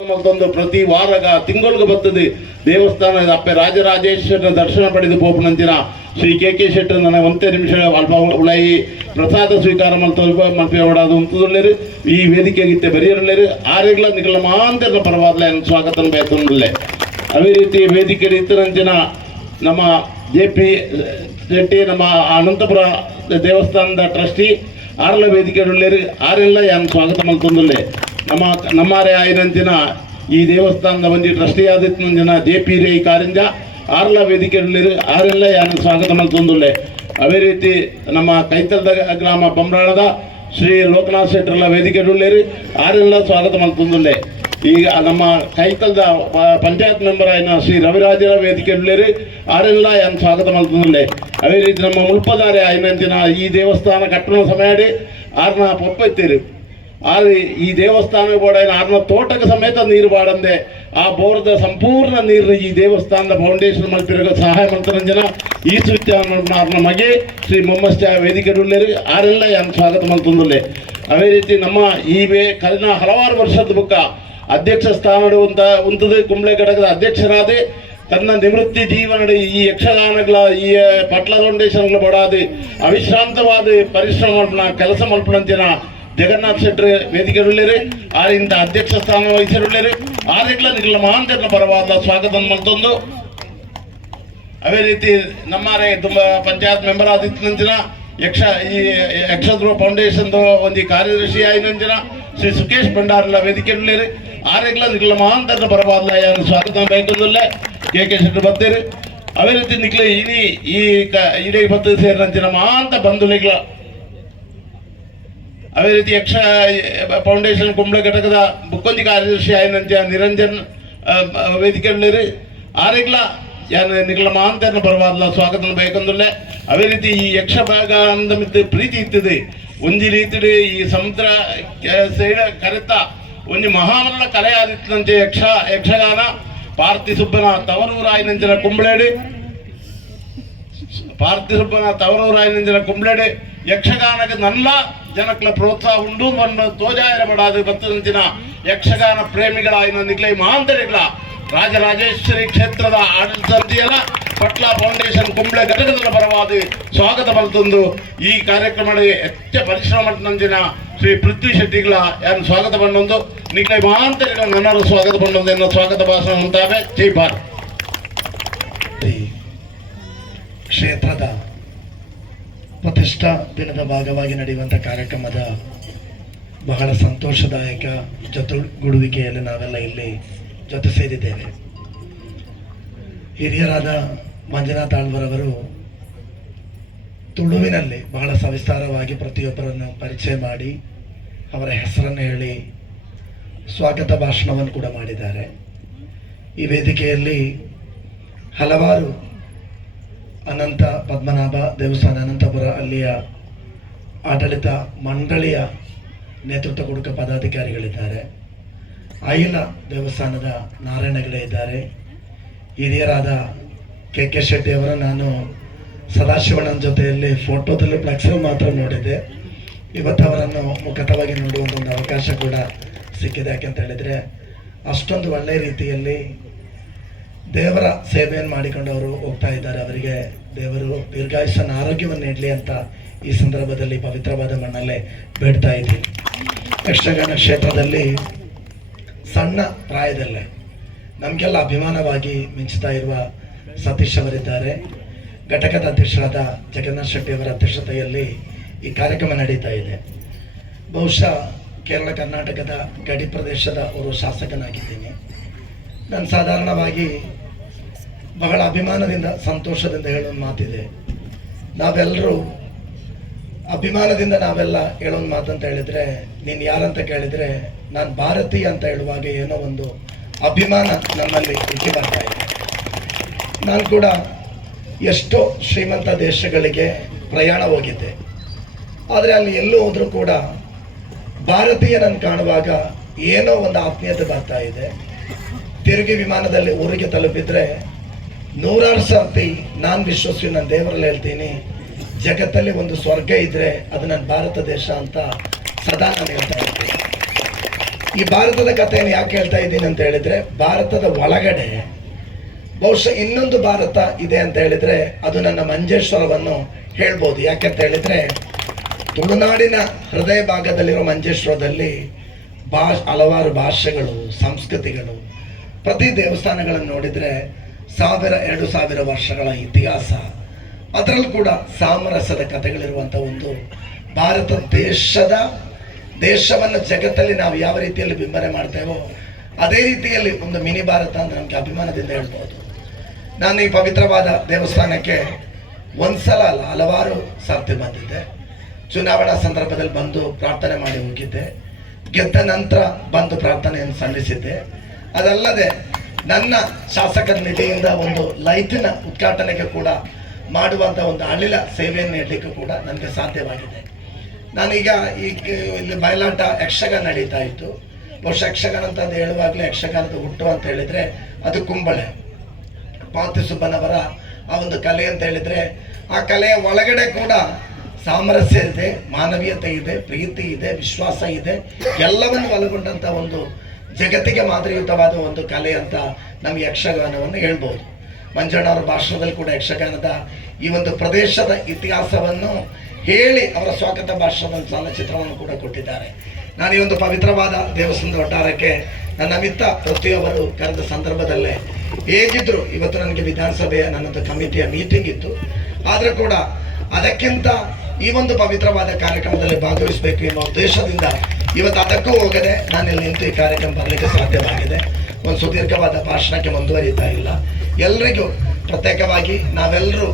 ಮತ್ತೊಂದು ಪ್ರತಿ ವಾರಗ ತಿಂಗಳಿಗೆ ಬರ್ತದೆ. ದೇವಸ್ಥಾನದ ಅಪ್ಪೆ ರಾಜರಾಜೇಶ್ವರನ ದರ್ಶನ ಪಡೆದು ಪೋಪನಂತಿನ ಶ್ರೀ ಕೆ ಕೆ ಶೆಟ್ಟರ್ ನನಗೆ ಒಂದೇ ನಿಮಿಷ ಅಲ್ಪ ಉಳಾಯಿ ಪ್ರಸಾದ ಸ್ವೀಕಾರ ಮಲ್ತಲ್ಪ ಮಲ್ಪೆ ಓಡಾದು ಉಂತದೊಳ್ಳೆರು ಈ ವೇದಿಕೆಗಿತ್ತೆ ಬರೆಯರೊಳ್ಳೆರು. ಆರೆಗ್ಲ ನಿಗಲ ಮಾಂತರ ಪರವಾದ್ಲ ಸ್ವಾಗತ ಬೇತೊಂದಲ್ಲೇ ಅದೇ ರೀತಿ ವೇದಿಕೆ ಇತ್ತರಂಚಿನ ನಮ್ಮ ಜೆ ಪಿ ಶೆಟ್ಟಿ ನಮ್ಮ ಅನಂತಪುರ ದೇವಸ್ಥಾನದ ಟ್ರಸ್ಟಿ ಆರಲ ವೇದಿಕೆ ಉಳ್ಳೇರು ಆರೆಲ್ಲ ಯಾನ್ ಸ್ವಾಗತ ಮಲ್ತೊಂದುಲ್ಲೆ ನಮ್ಮ ನಮ್ಮಾರೆ ಆಯ್ನಂಚಿನ ಈ ದೇವಸ್ಥಾನದ ಒಂದು ಟ್ರಸ್ಟಿ ಆದಿತ್ಯಂಜನ ಜೆ ಪಿ ರೈ ಕಾರಂಜ, ಆರ್ಲ ವೇದಿಕೆ ಉಳ್ಳೇರು ಆರೆಲ್ಲ ಯಾರು ಸ್ವಾಗತ ಮಾಡ್ತೊಂದುಲ್ಲೆ ಅದೇ ರೀತಿ ನಮ್ಮ ಕೈತಲದ ಗ್ರಾಮ ಬಮ್ರಾಳದ ಶ್ರೀ ಲೋಕನಾಥ್ ಶೆಟ್ಟರ್ಲ ವೇದಿಕೆ ಉಳ್ಳೇರು ಆರೆಲ್ಲ ಸ್ವಾಗತ ಮಾಡ್ತೊಂದುಲ್ಲೆ ಈಗ ನಮ್ಮ ಕೈತಲ್ದ ಪಂಚಾಯತ್ ಮೆಂಬರ್ ಆಯ್ನ ಶ್ರೀ ರವಿರಾಜರ ವೇದಿಕೆ ಉಳ್ಳೇರಿ ಆರೆಲ್ಲ ಯಾನ್ ಸ್ವಾಗತ ಮಾಡ್ತೊಂದುಲ್ಲೆ ಅದೇ ರೀತಿ ನಮ್ಮ ಮುಲ್ಪದಾರೆ ಆಯ್ನಂಚಿನ ಈ ದೇವಸ್ಥಾನ ಕಟ್ಟಣ ಸಮಯ ಆರ್ನ ಪೊಪ್ಪೆತ್ತೀರಿ ಆದ್ರೆ ಈ ದೇವಸ್ಥಾನ ಬೋಡ ಆರ್ನ ತೋಟಕ್ಕೆ ಸಮೇತ ನೀರು ಬಾಡಂದೆ. ಆ ಬೋರ್ದ ಸಂಪೂರ್ಣ ನೀರು ಈ ದೇವಸ್ಥಾನದ ಫೌಂಡೇಶನ್ ಮಲ್ಪಿರೋ ಸಹಾಯ ಮಂತ್ರಂಜನ ಈ ಆರ್ನ ಮಗೆ ಶ್ರೀ ಮೊಮ್ಮಸ್ಟ ವೇದಿಕೆ ಆರೆಲ್ಲ ಯಾನ್ ಸ್ವಾಗತ ಮಲ್ತುಂದುಲ್ಲೆ ಅದೇ ರೀತಿ ನಮ್ಮ ಈ ವೇ ಕಲಿನ ಹಲವಾರು ವರ್ಷದ ಬುಕ್ಕ ಅಧ್ಯಕ್ಷ ಸ್ಥಾನ ಉಂತ ಉಂತದ, ಕುಂಬ್ಳೆ ಘಟಕದ ಅಧ್ಯಕ್ಷರಾದೆ. ತನ್ನ ನಿವೃತ್ತಿ ಜೀವನದ ಈ ಯಕ್ಷಗಾನಗಳ, ಈ ಪಟ್ಲ ಫೌಂಡೇಶನ್ಗಳು ಬಡಾದಿ ಅವಿಶ್ರಾಂತವಾದ ಪರಿಶ್ರಮ ಕೆಲಸ ಮಲ್ಪನಂತಿನ ಜಗನ್ನಾಥ್ ಶೆಟ್ಟಿ ವೇದಿಕೆ ಉಳ್ಳೇರಿ ಆರಿಂದ ಅಧ್ಯಕ್ಷ ಸ್ಥಾನ ವಹಿಸಿರುಳ್ಳೇರಿ ಆರೆಗ್ಲ ನಿಗಲ ಮಹಾಂತರ ಪರವಾದ ಸ್ವಾಗತ ಮಲ್ತೊಂದು ಅದೇ ರೀತಿ ನಮ್ಮಾರೆ ತುಂಬಾ ಪಂಚಾಯತ್ ಮೆಂಬರ್ ಆದಿತ್ಯನಂಚಿನ ಯಕ್ಷ ಈ ಯಕ್ಷಧ್ರುವ ಫೌಂಡೇಶನ್ ಒಂದು ಕಾರ್ಯದರ್ಶಿ ಆಯ್ನಂಚಿನ ಶ್ರೀ ಸುಖೇಶ್ ಭಂಡಾರ್ಲ ವೇದಿಕೆ ಉಳ್ಳೇರಿ ಆರೆಗ್ಲ ನಿಗಲ ಮಹಾಂತರ ಪರವಾದ ಯಾರು ಸ್ವಾಗತ ಬೈಕೊಂದಲ್ಲೇ ಕೆ ಕೆ ಶೆಟ್ಟಿ ಬರ್ತೀರಿ ಅದೇ ರೀತಿ ನಿಕ್ಲೆ ಇನಿ ಈ ಇಡೀ ಬತ್ತು ಸೇರಿದಂಚಿನ ಮಹಾಂತ ಬಂಧುಲಿಗ್ಲ ಅದೇ ರೀತಿ ಯಕ್ಷ ಫೌಂಡೇಶನ್ ಕುಂಬಳ ಘಟಕದ ಬುಕ್ಕೊಂದಿ ಕಾರ್ಯದರ್ಶಿ ಆಯ್ನಂಚ ನಿರಂಜನ್ ಆ, ಆ, ವೇದಿಕೆ ಉಳ್ಳೇರಿ ಆರೆಗ್ಲ ಯಾನ್ ನಿಗ್ಲ ಮಾಂತರ್ನ ಪರವಾದ್ಲ ಸ್ವಾಗತ ಬೇಕಂದುಲ್ಲೆ. ಅದೇ ರೀತಿ ಈ ಯಕ್ಷ ಭಾಗ ಅಂದ ಮಿತ್ತು ಪ್ರೀತಿ ಇತ್ತದೆ. ಒಂಜಿ ರೀತಿಡ್ ಈ ಸಮುದ್ರ ಸೈಡ್ ಕರೆತ ಒಂಜಿ ಮಹಾಮಲ್ಲ ಕಲೆ ಆದಿತ್ತಂತೆ ಯಕ್ಷ ಯಕ್ಷಗಾನ. ಪಾರ್ಥಿ ಸುಬ್ಬನ ತವರೂರಾಯಿನಂಚಿನ ಕುಂಬಳೇಡಿ. ಪಾರ್ಥಿಸುಬ್ಬನ ತವರೂರಾಯಿನಂಚಿನ ಕುಂಬಳೇಡಿ. ಯಕ್ಷಗಾನಕ್ಕೆ ನಲ್ಲ ಜನಕ್ಲ ಪ್ರೋತ್ಸಾಹ ಉಂಡು ಬಂದು ತೋಜಾಯರ ಬಡಾದು ಬತ್ತದಂಚಿನ ಯಕ್ಷಗಾನ ಪ್ರೇಮಿಗಳ ಇನ್ನು ನಿಗ್ಲೈ ಮಹಾಂತರಿಗಳ ರಾಜರಾಜೇಶ್ವರಿ ಕ್ಷೇತ್ರದ ಆಡಳಿತಂತಿಯಲ್ಲ ಪಟ್ಲ ಫೌಂಡೇಶನ್ ಕುಂಬ್ಳೆ ಘಟಕದ ಪರವಾದ ಸ್ವಾಗತ ಬಲ್ತೊಂದು ಈ ಕಾರ್ಯಕ್ರಮದ ಹೆಚ್ಚ ಪರಿಶ್ರಮ ನಂಜಿನ ಶ್ರೀ ಪೃಥ್ವಿ ಶೆಟ್ಟಿಗಳ ಯಾರು ಸ್ವಾಗತ ಬಂದೊಂದು, ನಿಗ್ಲೈ ಮಹಾಂತರಿಗಳ ನನ್ನರು ಸ್ವಾಗತ ಬಂದೊಂದು ಎನ್ನ ಸ್ವಾಗತ ಭಾಷಣ ಉಂಟಾವೆ. ಜೈ ಭಾರತ್. ಕ್ಷೇತ್ರದ ಪ್ರತಿಷ್ಠಾ ದಿನದ ಭಾಗವಾಗಿ ನಡೆಯುವಂಥ ಕಾರ್ಯಕ್ರಮದ ಬಹಳ ಸಂತೋಷದಾಯಕ ಜೊತೆಗೂಡುವಿಕೆಯಲ್ಲಿ ನಾವೆಲ್ಲ ಇಲ್ಲಿ ಜೊತೆ ಸೇರಿದ್ದೇವೆ. ಹಿರಿಯರಾದ ಮಂಜುನಾಥ್ ಆಳ್ವರವರು ತುಳುವಿನಲ್ಲಿ ಬಹಳ ಸವಿಸ್ತಾರವಾಗಿ ಪ್ರತಿಯೊಬ್ಬರನ್ನು ಪರಿಚಯ ಮಾಡಿ ಅವರ ಹೆಸರನ್ನು ಹೇಳಿ ಸ್ವಾಗತ ಭಾಷಣವನ್ನು ಕೂಡ ಮಾಡಿದ್ದಾರೆ. ಈ ವೇದಿಕೆಯಲ್ಲಿ ಹಲವಾರು ಅನಂತ ಪದ್ಮನಾಭ ದೇವಸ್ಥಾನ ಅನಂತಪುರ ಅಲ್ಲಿಯ ಆಡಳಿತ ಮಂಡಳಿಯ ನೇತೃತ್ವ ಕೊಡುಕ ಪದಾಧಿಕಾರಿಗಳಿದ್ದಾರೆ. ಅಹಿಲ ದೇವಸ್ಥಾನದ ನಾರಾಯಣಗಳೇ ಇದ್ದಾರೆ. ಹಿರಿಯರಾದ ಕೆ ಕೆ ಶೆಟ್ಟಿಯವರು ನಾನು ಸದಾಶಿವಣ್ಣನ ಜೊತೆಯಲ್ಲಿ ಫೋಟೋದಲ್ಲಿ ಫ್ಲೆಕ್ಸಲ್ಲಿ ಮಾತ್ರ ನೋಡಿದ್ದೆ. ಇವತ್ತು ಅವರನ್ನು ಮುಖತವಾಗಿ ನೋಡುವ ಒಂದು ಅವಕಾಶ ಕೂಡ ಸಿಕ್ಕಿದೆ. ಯಾಕೆಂತ ಹೇಳಿದರೆ ಅಷ್ಟೊಂದು ಒಳ್ಳೆಯ ರೀತಿಯಲ್ಲಿ ದೇವರ ಸೇವೆಯನ್ನು ಮಾಡಿಕೊಂಡು ಅವರು ಹೋಗ್ತಾ ಇದ್ದಾರೆ. ಅವರಿಗೆ ದೇವರು ದೀರ್ಘಾಯುಷನ ಆರೋಗ್ಯವನ್ನು ನೀಡಲಿ ಅಂತ ಈ ಸಂದರ್ಭದಲ್ಲಿ ಪವಿತ್ರವಾದ ಮಣ್ಣಲ್ಲೇ ಬೇಡ್ತಾ ಇದ್ದೀನಿ. ಯಕ್ಷಗಾನ ಕ್ಷೇತ್ರದಲ್ಲಿ ಸಣ್ಣ ಪ್ರಾಯದಲ್ಲೇ ನಮಗೆಲ್ಲ ಅಭಿಮಾನವಾಗಿ ಮಿಂಚುತ್ತಾ ಇರುವ ಸತೀಶ್ ಅವರಿದ್ದಾರೆ. ಘಟಕದ ಅಧ್ಯಕ್ಷರಾದ ಜಗನ್ನಾಥ್ ಶೆಟ್ಟಿ ಅವರ ಅಧ್ಯಕ್ಷತೆಯಲ್ಲಿ ಈ ಕಾರ್ಯಕ್ರಮ ನಡೀತಾ ಇದೆ. ಬಹುಶಃ ಕೇರಳ ಕರ್ನಾಟಕದ ಗಡಿ ಪ್ರದೇಶದ ಅವರು ಶಾಸಕನಾಗಿದ್ದೀನಿ. ನಾನು ಸಾಧಾರಣವಾಗಿ ಬಹಳ ಅಭಿಮಾನದಿಂದ, ಸಂತೋಷದಿಂದ ಹೇಳೋ ಒಂದು ಮಾತಿದೆ. ನಾವೆಲ್ಲರೂ ಅಭಿಮಾನದಿಂದ ನಾವೆಲ್ಲ ಹೇಳೋ ಒಂದು ಮಾತಂತ ಹೇಳಿದರೆ, ನೀನು ಯಾರಂತ ಕೇಳಿದರೆ, ನಾನು ಭಾರತೀಯ ಅಂತ ಹೇಳುವಾಗ ಏನೋ ಒಂದು ಅಭಿಮಾನ ನಮ್ಮಲ್ಲಿ ಇಕ್ಕಿ ಬರ್ತಾ ಇದೆ. ನಾನು ಕೂಡ ಎಷ್ಟೋ ಶ್ರೀಮಂತ ದೇಶಗಳಿಗೆ ಪ್ರಯಾಣ ಹೋಗಿದ್ದೆ. ಆದರೆ ಅಲ್ಲಿ ಎಲ್ಲೂ ಹೋದರೂ ಕೂಡ ಭಾರತೀಯನನ್ನು ಕಾಣುವಾಗ ಏನೋ ಒಂದು ಆತ್ಮೀಯತೆ ಬರ್ತಾ ಇದೆ. ತಿರುಗಿ ವಿಮಾನದಲ್ಲಿ ಊರಿಗೆ ತಲುಪಿದ್ರೆ ನೂರಾರು ಸರ್ತಿ ನಾನು ವಿಶ್ವಸಿ ನನ್ನ ದೇವರಲ್ಲಿ ಹೇಳ್ತೀನಿ. ಜಗತ್ತಲ್ಲಿ ಒಂದು ಸ್ವರ್ಗ ಇದ್ರೆ ಅದು ನನ್ನ ಭಾರತ ದೇಶ ಅಂತ ಸದಾ ನಾನು ಹೇಳ್ತಾ ಇರ್ತೀನಿ. ಈ ಭಾರತದ ಕಥೆಯನ್ನು ಯಾಕೆ ಹೇಳ್ತಾ ಇದ್ದೀನಿ ಅಂತ ಹೇಳಿದ್ರೆ, ಭಾರತದ ಒಳಗಡೆ ಬಹುಶಃ ಇನ್ನೊಂದು ಭಾರತ ಇದೆ ಅಂತ ಹೇಳಿದ್ರೆ ಅದು ನನ್ನ ಮಂಜೇಶ್ವರವನ್ನು ಹೇಳ್ಬೋದು. ಯಾಕಂತ ಹೇಳಿದ್ರೆ, ತುಳುನಾಡಿನ ಹೃದಯ ಭಾಗದಲ್ಲಿರೋ ಮಂಜೇಶ್ವರದಲ್ಲಿ ಭಾಷ್ ಹಲವಾರು ಭಾಷೆಗಳು, ಸಂಸ್ಕೃತಿಗಳು, ಪ್ರತಿ ದೇವಸ್ಥಾನಗಳನ್ನು ನೋಡಿದರೆ ಸಾವಿರ, ಎರಡು ಸಾವಿರ ವರ್ಷಗಳ ಇತಿಹಾಸ. ಅದರಲ್ಲೂ ಕೂಡ ಸಾಮರಸ್ಯದ ಕಥೆಗಳಿರುವಂಥ ಒಂದು ಭಾರತ ದೇಶದ, ದೇಶವನ್ನು ಜಗತ್ತಲ್ಲಿ ನಾವು ಯಾವ ರೀತಿಯಲ್ಲಿ ಬಿಂಬನೆ ಮಾಡ್ತೇವೋ ಅದೇ ರೀತಿಯಲ್ಲಿ ಒಂದು ಮಿನಿ ಭಾರತ ಅಂತ ನಮಗೆ ಅಭಿಮಾನದಿಂದ ಹೇಳ್ಬೋದು. ನಾನು ಈ ಪವಿತ್ರವಾದ ದೇವಸ್ಥಾನಕ್ಕೆ ಒಂದ್ಸಲ ಅಲ್ಲ ಹಲವಾರು ಸಾಧ್ಯ ಬಂದಿದ್ದೆ. ಚುನಾವಣಾ ಸಂದರ್ಭದಲ್ಲಿ ಬಂದು ಪ್ರಾರ್ಥನೆ ಮಾಡಿ ಹೋಗಿದ್ದೆ. ಗೆದ್ದ ನಂತರ ಬಂದು ಪ್ರಾರ್ಥನೆಯನ್ನು ಸಲ್ಲಿಸಿದ್ದೆ. ಅದಲ್ಲದೆ ನನ್ನ ಶಾಸಕರ ನಿಧಿಯಿಂದ ಒಂದು ಲೈಟಿನ ಉದ್ಘಾಟನೆಗೆ ಕೂಡ ಮಾಡುವಂಥ ಒಂದು ಅಳಿಲ ಸೇವೆಯನ್ನು ನೀಡಲಿಕ್ಕೂ ಕೂಡ ನನಗೆ ಸಾಧ್ಯವಾಗಿದೆ. ನಾನೀಗ ಈ ಇಲ್ಲಿ ಬಯಲಾಟ ಯಕ್ಷಗಾನ ನಡೀತಾ ಇತ್ತು. ಬಹುಶಃ ಯಕ್ಷಗಾನ ಅಂತ ಹೇಳುವಾಗಲೇ ಯಕ್ಷಗಾನದ ಹುಟ್ಟು ಅಂತ ಹೇಳಿದರೆ ಅದು ಕುಂಬಳೆ. ಪಾತಿ ಸುಬ್ಬನವರ ಆ ಒಂದು ಕಲೆ ಅಂತ ಹೇಳಿದ್ರೆ ಆ ಕಲೆಯ ಒಳಗಡೆ ಕೂಡ ಸಾಮರಸ್ಯ ಇದೆ, ಮಾನವೀಯತೆ ಇದೆ, ಪ್ರೀತಿ ಇದೆ, ವಿಶ್ವಾಸ ಇದೆ, ಎಲ್ಲವನ್ನು ಒಳಗೊಂಡಂತ ಒಂದು ಜಗತ್ತಿಗೆ ಮಾದರಿಯುತವಾದ ಒಂದು ಕಲೆ ಅಂತ ನಮ್ಮ ಯಕ್ಷಗಾನವನ್ನು ಹೇಳ್ಬೋದು. ಮಂಜಣ್ಣವರ ಭಾಷಣದಲ್ಲಿ ಕೂಡ ಯಕ್ಷಗಾನದ ಈ ಒಂದು ಪ್ರದೇಶದ ಇತಿಹಾಸವನ್ನು ಹೇಳಿ ಅವರ ಸ್ವಾಗತ ಭಾಷಣದ ಚಲನಚಿತ್ರವನ್ನು ಕೂಡ ಕೊಟ್ಟಿದ್ದಾರೆ. ನಾನು ಈ ಒಂದು ಪವಿತ್ರವಾದ ದೇವಸ್ಥಾನದ ಒಟ್ಟಾರಕ್ಕೆ ನನ್ನ ಮಿತ್ತ ಪ್ರತಿಯೊಬ್ಬರು ಕರೆದ ಸಂದರ್ಭದಲ್ಲೇ ಹೇಗಿದ್ರು ಇವತ್ತು ನನಗೆ ವಿಧಾನಸಭೆಯ ನನ್ನದು ಕಮಿಟಿಯ ಮೀಟಿಂಗ್ ಇತ್ತು. ಆದರೂ ಕೂಡ ಅದಕ್ಕಿಂತ ಈ ಒಂದು ಪವಿತ್ರವಾದ ಕಾರ್ಯಕ್ರಮದಲ್ಲಿ ಭಾಗವಹಿಸಬೇಕು ಎಂಬ ಉದ್ದೇಶದಿಂದ ಇವತ್ತು ಅದಕ್ಕೂ ಹೋಗದೆ ನಾನು ಇಲ್ಲಿ ನಿಂತು ಈ ಕಾರ್ಯಕ್ರಮ ಬರಲಿಕ್ಕೆ ಸಾಧ್ಯವಾಗಿದೆ. ಒಂದು ಸುದೀರ್ಘವಾದ ಭಾಷಣಕ್ಕೆ ಮುಂದುವರಿತಾ ಇಲ್ಲ. ಎಲ್ಲರಿಗೂ ಪ್ರತ್ಯೇಕವಾಗಿ ನಾವೆಲ್ಲರೂ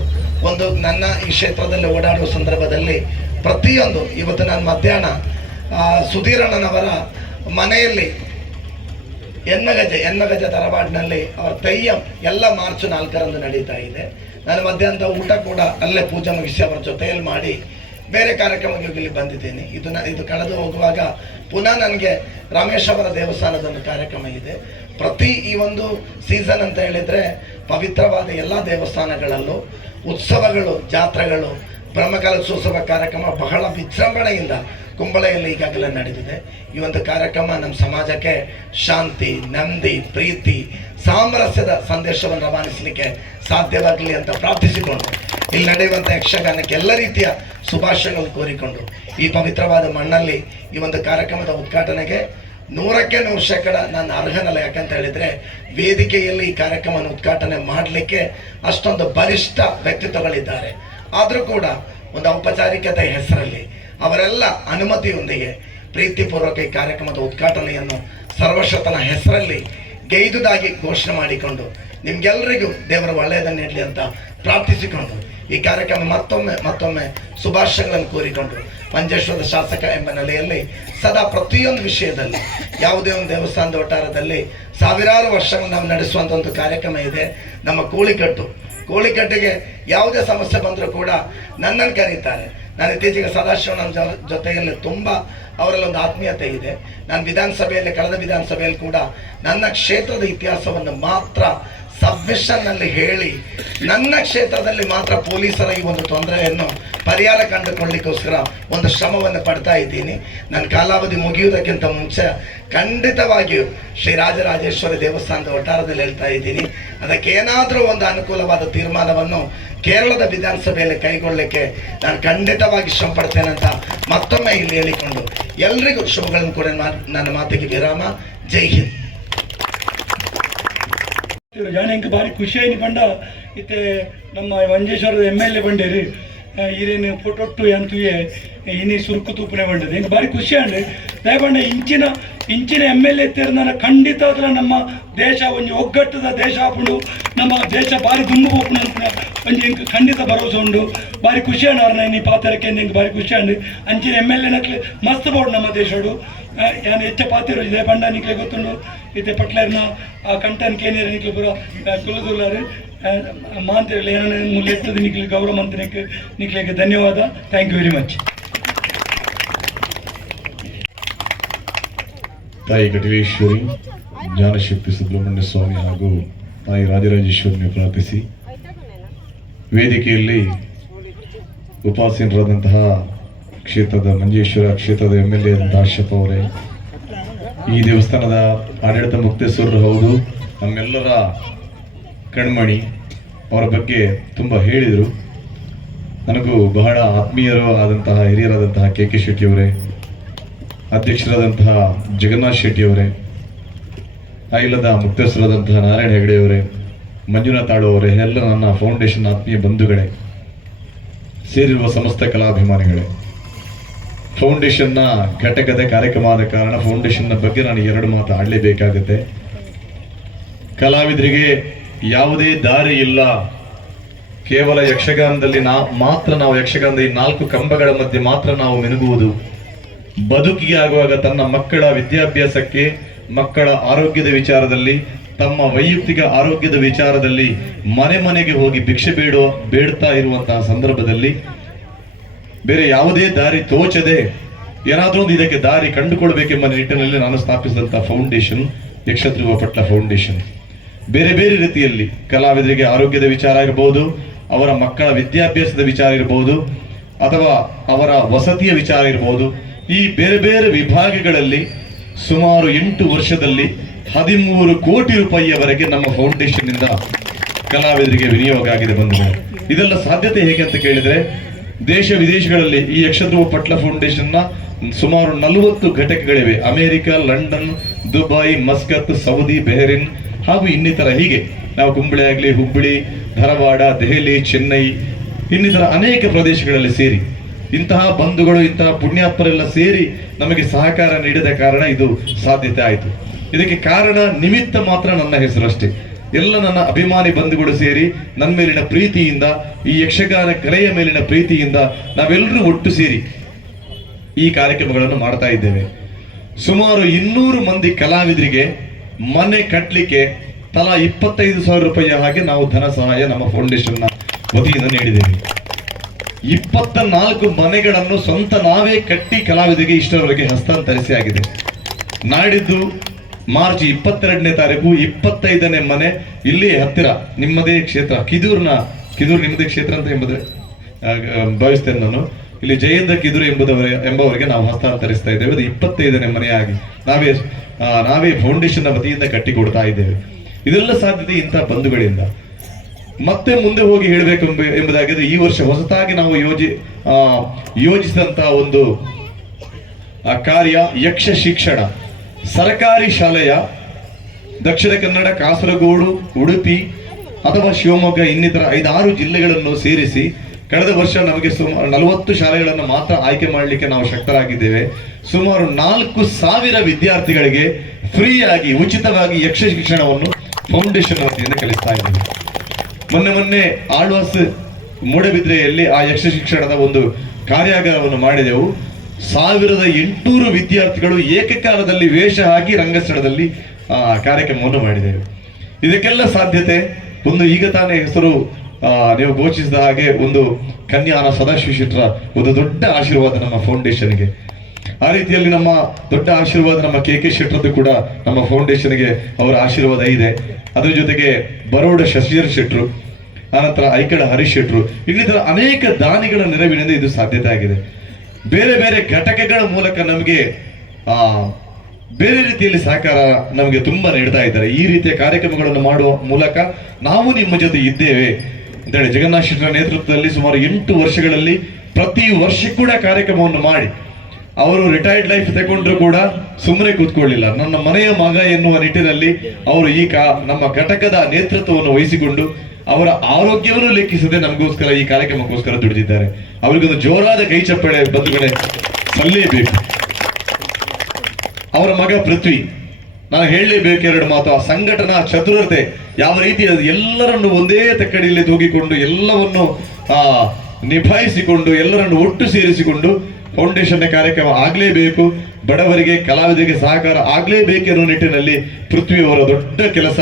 ಒಂದು ನನ್ನ ಈ ಕ್ಷೇತ್ರದಲ್ಲಿ ಓಡಾಡುವ ಸಂದರ್ಭದಲ್ಲಿ ಪ್ರತಿಯೊಂದು ಇವತ್ತು ನಾನು ಮಧ್ಯಾಹ್ನ ಸುಧೀರಣ್ಣನವರ ಮನೆಯಲ್ಲಿ ಎನ್ನಗಜ ಎನ್ನಗಜ ತರವಾಡಿನಲ್ಲಿ ಅವರ ತೈಯಂ ಎಲ್ಲ ಮಾರ್ಚ್ ನಾಲ್ಕರಂದು ನಡೀತಾ ಇದೆ. ನಾನು ಮಧ್ಯಾಹ್ನದ ಊಟ ಕೂಡ ಅಲ್ಲೇ ಪೂಜೆ ಮುಗಿಸಿ ಅವರ ಜೊತೆಯಲ್ಲಿ ಮಾಡಿ ಬೇರೆ ಕಾರ್ಯಕ್ರಮಕ್ಕೆ ಇಲ್ಲಿ ಬಂದಿದ್ದೇನೆ. ಇದು ನ ಇದು ಕಳೆದು ಹೋಗುವಾಗ ಪುನಃ ನನಗೆ ರಮೇಶ್ ಅವರ ದೇವಸ್ಥಾನದ ಒಂದು ಕಾರ್ಯಕ್ರಮ ಇದೆ. ಪ್ರತಿ ಈ ಒಂದು ಸೀಸನ್ ಅಂತ ಹೇಳಿದರೆ ಪವಿತ್ರವಾದ ಎಲ್ಲ ದೇವಸ್ಥಾನಗಳಲ್ಲೂ ಉತ್ಸವಗಳು, ಜಾತ್ರೆಗಳು ಬ್ರಹ್ಮಕಲಸೋತ್ಸವ ಕಾರ್ಯಕ್ರಮ ಬಹಳ ವಿಜೃಂಭಣೆಯಿಂದ ಕುಂಬಳೆಯಲ್ಲಿ ಈಗಾಗಲೇ ನಡೆದಿದೆ. ಈ ಒಂದು ಕಾರ್ಯಕ್ರಮ ನಮ್ಮ ಸಮಾಜಕ್ಕೆ ಶಾಂತಿ ನೆಮ್ಮದಿ ಪ್ರೀತಿ, ಸಾಮರಸ್ಯದ ಸಂದೇಶವನ್ನು ರವಾನಿಸಲಿಕ್ಕೆ ಸಾಧ್ಯವಾಗಲಿ ಅಂತ ಪ್ರಾರ್ಥಿಸಿಕೊಂಡು, ಇಲ್ಲಿ ನಡೆಯುವಂಥ ಯಕ್ಷಗಾನಕ್ಕೆ ಎಲ್ಲ ರೀತಿಯ ಶುಭಾಶಯಗಳು ಕೋರಿಕೊಂಡು, ಈ ಪವಿತ್ರವಾದ ಮಣ್ಣಲ್ಲಿ ಈ ಒಂದು ಕಾರ್ಯಕ್ರಮದ ಉದ್ಘಾಟನೆಗೆ ನೂರಕ್ಕೆ ನೂರು ಶೇಕಡ ನಾನು ಅರ್ಹನಲ್ಲ. ಯಾಕಂತ ಹೇಳಿದರೆ, ವೇದಿಕೆಯಲ್ಲಿ ಈ ಕಾರ್ಯಕ್ರಮವನ್ನು ಉದ್ಘಾಟನೆ ಮಾಡಲಿಕ್ಕೆ ಅಷ್ಟೊಂದು ಬಲಿಷ್ಠ ವ್ಯಕ್ತಿತ್ವಗಳಿದ್ದಾರೆ. ಆದರೂ ಕೂಡ ಒಂದು ಔಪಚಾರಿಕತೆ ಹೆಸರಲ್ಲಿ ಅವರೆಲ್ಲ ಅನುಮತಿಯೊಂದಿಗೆ ಪ್ರೀತಿಪೂರ್ವಕ ಈ ಕಾರ್ಯಕ್ರಮದ ಉದ್ಘಾಟನೆಯನ್ನು ಸರ್ವಶತನ ಹೆಸರಲ್ಲಿ ಗೈದುದಾಗಿ ಘೋಷಣೆ ಮಾಡಿಕೊಂಡು ನಿಮ್ಗೆಲ್ಲರಿಗೂ ದೇವರ ಒಳ್ಳೆಯದನ್ನು ನೀಡಲಿ ಅಂತ ಪ್ರಾರ್ಥಿಸಿಕೊಂಡು ಈ ಕಾರ್ಯಕ್ರಮ ಮತ್ತೊಮ್ಮೆ ಮತ್ತೊಮ್ಮೆ ಶುಭಾಶಯಗಳನ್ನು ಕೋರಿಕೊಂಡು ಮಂಜೇಶ್ವರದ ಶಾಸಕ ಎಂಬ ನೆಲೆಯಲ್ಲಿ ಸದಾ ಪ್ರತಿಯೊಂದು ವಿಷಯದಲ್ಲಿ ಯಾವುದೇ ಒಂದು ದೇವಸ್ಥಾನದ ವಠಾರದಲ್ಲಿ ಸಾವಿರಾರು ವರ್ಷಗಳು ನಾವು ನಡೆಸುವಂಥ ಒಂದು ಕಾರ್ಯಕ್ರಮ ಇದೆ. ನಮ್ಮ ಕೋಳಿಕಟ್ಟು. ಕೋಳಿಕಟ್ಟಿಗೆ ಯಾವುದೇ ಸಮಸ್ಯೆ ಬಂದರೂ ಕೂಡ ನನ್ನನ್ನು ಕರೀತಾರೆ. ನಾನು ಇತ್ತೀಚೆಗೆ ಸದಾಶಿವ ನನ್ನ ಜೊತೆಯಲ್ಲಿ ತುಂಬ ಅವರಲ್ಲಿ ಒಂದು ಆತ್ಮೀಯತೆ ಇದೆ. ನಾನು ವಿಧಾನಸಭೆಯಲ್ಲಿ, ಕಳೆದ ವಿಧಾನಸಭೆಯಲ್ಲಿ ಕೂಡ ನನ್ನ ಕ್ಷೇತ್ರದ ಇತಿಹಾಸವನ್ನು ಮಾತ್ರ ಸಬ್ಮಿಷನ್ನಲ್ಲಿ ಹೇಳಿ ನನ್ನ ಕ್ಷೇತ್ರದಲ್ಲಿ ಮಾತ್ರ ಪೊಲೀಸರ ಈ ಒಂದು ತೊಂದರೆಯನ್ನು ಪರಿಹಾರ ಕಂಡುಕೊಳ್ಳಿಕ್ಕೋಸ್ಕರ ಒಂದು ಶ್ರಮವನ್ನು ಪಡ್ತಾ ಇದ್ದೀನಿ. ನನ್ನ ಕಾಲಾವಧಿ ಮುಗಿಯುವುದಕ್ಕಿಂತ ಮುಂಚೆ ಖಂಡಿತವಾಗಿಯೂ ಶ್ರೀ ರಾಜರಾಜೇಶ್ವರಿ ದೇವಸ್ಥಾನದ ಒಟ್ಟಾರದಲ್ಲಿ ಹೇಳ್ತಾ ಇದ್ದೀನಿ. ಅದಕ್ಕೆ ಏನಾದರೂ ಒಂದು ಅನುಕೂಲವಾದ ತೀರ್ಮಾನವನ್ನು ಕೇರಳದ ವಿಧಾನಸಭೆಯಲ್ಲಿ ಕೈಗೊಳ್ಳಲಿಕ್ಕೆ ನಾನು ಖಂಡಿತವಾಗಿ ಶ್ರಮ ಪಡ್ತೇನೆ ಅಂತ ಮತ್ತೊಮ್ಮೆ ಇಲ್ಲಿ ಹೇಳಿಕೊಂಡು ಎಲ್ರಿಗೂ ಶುಭಗಳನ್ನು ಕೂಡ ನನ್ನ ಮಾತಿಗೆ ವಿರಾಮ. ಜೈ ಹಿಂದ್. ಜಾಣ ಎಂಕ್ ಭಾರಿ ಖುಷಿ ಆಯ್ತು ಪಂಡ ಇತ್ತೆ ನಮ್ಮ ಮಂಜೇಶ್ವರದ ಎಂ ಎಲ್ ಎ ಬಂಡೇರಿ. ಇರೇನು ಫೋಟೊಟ್ಟು ಎಂತುವೆ ಇನಿ ಸುರುಕು ತೂಪನೆ ಬಂಡದೆ ಎಂಕ್ ಭಾರಿ ಖುಷಿ ಅಂಡ್ ದಯಪಂಡ ಇಂಚಿನ ಇಂಚಿನ ಎಂ ಎಲ್ ಎ ತೆರೆದ ಖಂಡಿತ ಅದ್ರ ನಮ್ಮ ದೇಶ ಒಂದು ಒಗ್ಗಟ್ಟದ ದೇಶ ಆಪುಂಡು ನಮ್ಮ ದೇಶ ಭಾರಿ ದುಮ್ಮು ಹೋಗ್ಬಿಡು ಅಂತ ಒಂಜಿ ಇಂಕ ಖಂಡಿತ ಭರವಸೆ ಉಂಡು. ಭಾರಿ ಖುಷಿ ಅಣ್ಣ ಅವ್ರನ್ನ ಇನ್ನಿ ಪಾತ್ರಕ್ಕೆ ಬಾರಿ ಭಾರಿ ಖುಷಿ ಅಂಡ್ ಅಂಚಿನ ಎಂ ಎಲ್ ಎನಕ್ಲೆ ಮಸ್ತ್ ಬೋಡು ನಮ್ಮ ದೇಶಡು ಯಾನ್ ಹೆಚ್ಚ ಪಾತಿರು? ಇದೆ ಬಂಡ ನಿಕ್ಲೆ ಗೊತ್ತುಂಡು? ಇತ್ತೆ ಪಟ್ಲರ್ನ ಕಂಟನ್ ಕೇನೇರ ನಿಕ್ಲೆ ಪೂರ ಕುಲದುಲ್ಲಾರು ಮಾಂತ್ರಿಗಳು ಏನೇ ಮುಲ್ಲ ಎತ್ತದ ನಿಕ್ಲೆ, ಗೌರವ ಮಂತ್ರಿಕ್ಕೆ ನಿಕ್ಲೆಗೆ ಧನ್ಯವಾದ. ಥ್ಯಾಂಕ್ ಯು ವೆರಿ ಮಚ್ ತಾಯಿ ಕಟಿಲೇಶ್ವರಿ ಜ್ಞಾನಶಕ್ತಿ ಸುಬ್ರಹ್ಮಣ್ಯ ಸ್ವಾಮಿ ಹಾಗೂ ತಾಯಿ ರಾಜರಾಜೇಶ್ವರಿಯನ್ನು ಪ್ರಾರ್ಥಿಸಿ. ವೇದಿಕೆಯಲ್ಲಿ ಉಪಾಸೀನರಾದಂತಹ ಕ್ಷೇತ್ರದ ಮಂಜೇಶ್ವರ, ಕ್ಷೇತ್ರದ ಎಂ ಎಲ್ ಎ ದಾಶಪ್ಪ ಅವರೇ. ಈ ದೇವಸ್ಥಾನದ ಆಡಳಿತ ಮುಕ್ತೇಶ್ವರರು ಹೌದು, ನಮ್ಮೆಲ್ಲರ ಕಣ್ಮಣಿ. ಅವರ ಬಗ್ಗೆ ತುಂಬ ಹೇಳಿದರು. ನನಗೂ ಬಹಳ ಆತ್ಮೀಯರು ಆದಂತಹ ಹಿರಿಯರಾದಂತಹ ಕೆ ಕೆ ಶೆಟ್ಟಿಯವರೇ ಅಧ್ಯಕ್ಷರಾದಂತಹ ಜಗನ್ನಾಥ್ ಶೆಟ್ಟಿಯವರೇ ಇಲ್ಲದ ಮುಕ್ತೇಶ್ವರಾದಂತಹ ನಾರಾಯಣ ಹೆಗಡೆಯವರೇ ಮಂಜುನಾಥ್ ಅವರೇ, ಎಲ್ಲ ನನ್ನ ಫೌಂಡೇಶನ್ ಆತ್ಮೀಯ ಬಂಧುಗಳೇ, ಸೇರಿರುವ ಸಮಸ್ತ ಕಲಾಭಿಮಾನಿಗಳೇ. ಫೌಂಡೇಶನ್ನ ಘಟಕದ ಕಾರ್ಯಕ್ರಮ ಆದ ಕಾರಣ ಫೌಂಡೇಶನ್ನ ಬಗ್ಗೆ ನಾನು ಎರಡು ಮಾತು ಆಡಲೇಬೇಕಾಗುತ್ತೆ. ಕಲಾವಿದರಿಗೆ ಯಾವುದೇ ದಾರಿ ಇಲ್ಲ. ಕೇವಲ ಯಕ್ಷಗಾನದಲ್ಲಿ ನಾ ಮಾತ್ರ ನಾವು ಯಕ್ಷಗಾನದ ಈ ನಾಲ್ಕು ಕಂಬಗಳ ಮಧ್ಯೆ ಮಾತ್ರ ನಾವು ಮಿನುಗುವುದು. ಬದುಕಿಗೆ ಆಗುವಾಗ ತನ್ನ ಮಕ್ಕಳ ವಿದ್ಯಾಭ್ಯಾಸಕ್ಕೆ, ಮಕ್ಕಳ ಆರೋಗ್ಯದ ವಿಚಾರದಲ್ಲಿ, ತಮ್ಮ ವೈಯಕ್ತಿಕ ಆರೋಗ್ಯದ ವಿಚಾರದಲ್ಲಿ ಮನೆ ಮನೆಗೆ ಹೋಗಿ ಭಿಕ್ಷೆ ಬೇಡೋ, ಬೇಡ್ತಾ ಇರುವಂತಹ ಸಂದರ್ಭದಲ್ಲಿ ಬೇರೆ ಯಾವುದೇ ದಾರಿ ತೋಚದೆ ಏನಾದರೂ ಒಂದು ಇದಕ್ಕೆ ದಾರಿ ಕಂಡುಕೊಳ್ಬೇಕೆಂಬ ನಿಟ್ಟಿನಲ್ಲಿ ನಾನು ಸ್ಥಾಪಿಸಿದಂಥ ಫೌಂಡೇಶನ್ ಯಕ್ಷಧ್ರುವ ಫೌಂಡೇಶನ್ ಬೇರೆ ಬೇರೆ ರೀತಿಯಲ್ಲಿ ಕಲಾವಿದರಿಗೆ ಆರೋಗ್ಯದ ವಿಚಾರ ಇರಬಹುದು ಅವರ ಮಕ್ಕಳ ವಿದ್ಯಾಭ್ಯಾಸದ ವಿಚಾರ ಇರಬಹುದು ಅಥವಾ ಅವರ ವಸತಿಯ ವಿಚಾರ ಇರಬಹುದು ಈ ಬೇರೆ ಬೇರೆ ವಿಭಾಗಗಳಲ್ಲಿ ಸುಮಾರು ಎಂಟು ವರ್ಷದಲ್ಲಿ ಹದಿಮೂರು ಕೋಟಿ ರೂಪಾಯಿಯವರೆಗೆ ನಮ್ಮ ಫೌಂಡೇಶನ್ ಇಂದ ಕಲಾವಿದರಿಗೆ ವಿನಿಯೋಗ ಆಗಿದೆ ಬಂದಿದೆ. ಇದೆಲ್ಲ ಸಾಧ್ಯತೆ ಹೇಗೆ ಅಂತ ಕೇಳಿದ್ರೆ ದೇಶ ವಿದೇಶಗಳಲ್ಲಿ ಈ ಯಕ್ಷಧ್ರುವ ಪಟ್ಲ ಫೌಂಡೇಶನ್ನ ಸುಮಾರು ನಲವತ್ತು ಘಟಕಗಳಿವೆ. America, London, Dubai, Muscat, Saudi, Bahrain ಹಾಗೂ ಇನ್ನಿತರ. ಹೀಗೆ ನಾವು ಕುಂಬಳೆ ಆಗಲಿ, ಹುಬ್ಬಳ್ಳಿ, ಧಾರವಾಡ, ದೆಹಲಿ, ಚೆನ್ನೈ, ಇನ್ನಿತರ ಅನೇಕ ಪ್ರದೇಶಗಳಲ್ಲಿ ಸೇರಿ ಇಂತಹ ಬಂಧುಗಳು, ಇಂತಹ ಪುಣ್ಯಾತ್ಮರೆಲ್ಲ ಸೇರಿ ನಮಗೆ ಸಹಕಾರ ನೀಡಿದ ಕಾರಣ ಇದು ಸಾಧ್ಯತೆ ಆಯಿತು. ಇದಕ್ಕೆ ಕಾರಣ ನಿಮಿತ್ತ ಮಾತ್ರ ನನ್ನ ಹೆಸರು ಅಷ್ಟೇ ಎಲ್ಲ ನನ್ನ ಅಭಿಮಾನಿ ಬಂಧುಗಳು ಸೇರಿ ನನ್ನ ಮೇಲಿನ ಪ್ರೀತಿಯಿಂದ, ಈ ಯಕ್ಷಗಾನ ಕಲೆಯ ಮೇಲಿನ ಪ್ರೀತಿಯಿಂದ ನಾವೆಲ್ಲರೂ ಒಟ್ಟು ಸೇರಿ ಈ ಕಾರ್ಯಕ್ರಮಗಳನ್ನು ಮಾಡ್ತಾ ಇದ್ದೇವೆ. ಸುಮಾರು ಇನ್ನೂರು ಮಂದಿ ಕಲಾವಿದರಿಗೆ ಮನೆ ಕಟ್ಟಲಿಕ್ಕೆ ತಲಾ ಇಪ್ಪತ್ತೈದು ಸಾವಿರ ರೂಪಾಯಿ ಹಾಗೆ ನಾವು ಧನ ಸಹಾಯ ನಮ್ಮ ಫೌಂಡೇಶನ್ನ ವತಿಯಿಂದ ನೀಡಿದ್ದೇವೆ. ಇಪ್ಪತ್ತ ನಾಲ್ಕು ಮನೆಗಳನ್ನು ಸ್ವಂತ ನಾವೇ ಕಟ್ಟಿ ಕಲಾವಿದರಿಗೆ ಇಷ್ಟರವರೆಗೆ ಹಸ್ತಾಂತರಿಸಿ ಆಗಿದೆ. ನಾಡಿದ್ದು ಮಾರ್ಚ್ ಇಪ್ಪತ್ತೆರಡನೇ ತಾರೀಕು, ಇಪ್ಪತ್ತೈದನೇ ಮನೆ ಇಲ್ಲಿ ಹತ್ತಿರ, ನಿಮ್ಮದೇ ಕ್ಷೇತ್ರ, ಕಿದೂರ್ನ, ಕಿದೂರ್ ನಿಮ್ಮದೇ ಕ್ಷೇತ್ರ ಅಂತ ಎಂಬುದೇ ಭಾವಿಸ್ತೇನೆ ನಾನು. ಇಲ್ಲಿ ಜಯೇಂದ್ರ ಕಿದೂರು ಎಂಬುದವರ, ಎಂಬವರಿಗೆ ನಾವು ಹಸ್ತಾಂತರಿಸ್ತಾ ಇದ್ದೇವೆ. ಅದು ಇಪ್ಪತ್ತೈದನೇ ಮನೆಯಾಗಿ ನಾವೇ ನಾವೇ ಫೌಂಡೇಶನ್ ವತಿಯಿಂದ ಕಟ್ಟಿಕೊಡ್ತಾ ಇದ್ದೇವೆ. ಇದೆಲ್ಲ ಸಾಧ್ಯತೆ ಇಂಥ ಬಂಧುಗಳಿಂದ. ಮತ್ತೆ ಮುಂದೆ ಹೋಗಿ ಹೇಳಬೇಕು ಎಂಬುದಾಗಿದ್ರೆ ಈ ವರ್ಷ ಹೊಸತಾಗಿ ನಾವು ಯೋಜಿ ಯೋಜಿಸಿದಂತಹ ಒಂದು ಕಾರ್ಯ ಯಕ್ಷ ಶಿಕ್ಷಣ. ಸರ್ಕಾರಿ ಶಾಲೆಯ ದಕ್ಷಿಣ ಕನ್ನಡ, ಕಾಸರಗೋಡು, ಉಡುಪಿ ಅಥವಾ ಶಿವಮೊಗ್ಗ ಇನ್ನಿತರ ಐದಾರು ಜಿಲ್ಲೆಗಳನ್ನು ಸೇರಿಸಿ ಕಳೆದ ವರ್ಷ ನಮಗೆ ಸುಮಾರು ನಲವತ್ತು ಶಾಲೆಗಳನ್ನು ಮಾತ್ರ ಆಯ್ಕೆ ಮಾಡಲಿಕ್ಕೆ ನಾವು ಶಕ್ತರಾಗಿದ್ದೇವೆ. ಸುಮಾರು ನಾಲ್ಕು ಸಾವಿರ ವಿದ್ಯಾರ್ಥಿಗಳಿಗೆ ಫ್ರೀಯಾಗಿ, ಉಚಿತವಾಗಿ ಯಕ್ಷ ಶಿಕ್ಷಣವನ್ನು ಫೌಂಡೇಶನ್ ವತಿಯಿಂದ ಕಲಿಸ್ತಾ ಇದ್ದೇವೆ. ಮೊನ್ನೆ ಮೊನ್ನೆ ಆಳ್ವಾಸ್ ಮೂಡಬಿದ್ರೆಯಲ್ಲಿ ಆ ಯಕ್ಷ ಶಿಕ್ಷಣದ ಒಂದು ಕಾರ್ಯಾಗಾರವನ್ನು ಮಾಡಿದೆವು. ಸಾವಿರದ ಎಂಟುನೂರು ವಿದ್ಯಾರ್ಥಿಗಳು ಏಕಕಾಲದಲ್ಲಿ ವೇಷ ಹಾಕಿ ರಂಗಸ್ಥಳದಲ್ಲಿ, ಆ, ಕಾರ್ಯಕ್ರಮವನ್ನು ಮಾಡಿದ್ದೇವೆ ಇದಕ್ಕೆಲ್ಲ ಸಾಧ್ಯತೆ, ಒಂದು ಈಗ ತಾನೇ ಹೆಸರು ನೀವು ಘೋಷಿಸಿದ ಹಾಗೆ ಒಂದು ಕನ್ಯಾನ ಸದಾಶಿವ ಶೆಟ್ಟರ ಒಂದು ದೊಡ್ಡ ಆಶೀರ್ವಾದ ನಮ್ಮ ಫೌಂಡೇಶನ್ಗೆ. ಆ ರೀತಿಯಲ್ಲಿ ನಮ್ಮ ದೊಡ್ಡ ಆಶೀರ್ವಾದ ನಮ್ಮ ಕೆ ಕೆ ಶೆಟ್ಟರದ್ದು ಕೂಡ ನಮ್ಮ ಫೌಂಡೇಶನ್ಗೆ ಅವರ ಆಶೀರ್ವಾದ ಇದೆ. ಅದರ ಜೊತೆಗೆ ಬರೋಡ ಶಶಿಧರ್ ಶೆಟ್ರು ಆನಂತರ ಐಕಡ ಹರೀಶ್ ಶೆಟ್ರು ಇನ್ನಿತರ ಅನೇಕ ದಾನಿಗಳ ನೆರವಿನಿಂದ ಇದು ಸಾಧ್ಯತೆ ಆಗಿದೆ. ಬೇರೆ ಬೇರೆ ಘಟಕಗಳ ಮೂಲಕ ನಮಗೆ, ಆ, ಬೇರೆ ರೀತಿಯಲ್ಲಿ ಸಹಕಾರ ನಮಗೆ ತುಂಬಾ ನೀಡ್ತಾ ಇದ್ದಾರೆ. ಈ ರೀತಿಯ ಕಾರ್ಯಕ್ರಮಗಳನ್ನು ಮಾಡುವ ಮೂಲಕ ನಾವು ನಿಮ್ಮ ಜೊತೆ ಇದ್ದೇವೆ ಅಂತೇಳಿ ಜಗನ್ನಾಥ ಶೆಟ್ಟರ ನೇತೃತ್ವದಲ್ಲಿ ಸುಮಾರು ಎಂಟು ವರ್ಷಗಳಲ್ಲಿ ಪ್ರತಿ ವರ್ಷ ಕೂಡ ಕಾರ್ಯಕ್ರಮವನ್ನು ಮಾಡಿ, ಅವರು ರಿಟೈರ್ಡ್ ಲೈಫ್ ತಗೊಂಡ್ರು ಕೂಡ ಸುಮ್ಮನೆ ಕೂತ್ಕೊಳ್ಳಿಲ್ಲ. ನನ್ನ ಮನೆಯ ಮಗ ಎನ್ನುವ ನಿಟ್ಟಿನಲ್ಲಿ ಅವರು ಈ ಕಾ, ನಮ್ಮ ಘಟಕದ ನೇತೃತ್ವವನ್ನು ವಹಿಸಿಕೊಂಡು ಅವರ ಆರೋಗ್ಯವನ್ನು ಲೆಕ್ಕಿಸದೆ ನಮಗೋಸ್ಕರ ಈ ಕಾರ್ಯಕ್ರಮಕ್ಕೋಸ್ಕರ ದುಡಿದಿದ್ದಾರೆ. ಅವರಿಗೊಂದು ಜೋರಾದ ಕೈ ಚಪ್ಪಳೆ ಬಂಧುಗಳೇ, ಸಲ್ಲೇಬೇಕು. ಅವರ ಮಗ ಪೃಥ್ವಿ, ನಾನು ಹೇಳಲೇಬೇಕು ಎರಡು ಮಾತು. ಆ ಸಂಘಟನಾ ಚತುರತೆ ಯಾವ ರೀತಿ ಎಲ್ಲರನ್ನು ಒಂದೇ ತಕ್ಕಡಿಯಲ್ಲಿ ತೂಗಿಕೊಂಡು ಎಲ್ಲವನ್ನು, ಆ ನಿಭಾಯಿಸಿಕೊಂಡು, ಎಲ್ಲರನ್ನು ಒಟ್ಟು ಸೇರಿಸಿಕೊಂಡು ಫೌಂಡೇಶನ್ ಕಾರ್ಯಕ್ರಮ ಆಗಲೇಬೇಕು. ಬಡವರಿಗೆ, ಕಲಾವಿದರಿಗೆ ಸಹಕಾರ ಆಗಲೇಬೇಕು ಅನ್ನೋ ನಿಟ್ಟಿನಲ್ಲಿ ಪೃಥ್ವಿ ಅವರ ದೊಡ್ಡ ಕೆಲಸ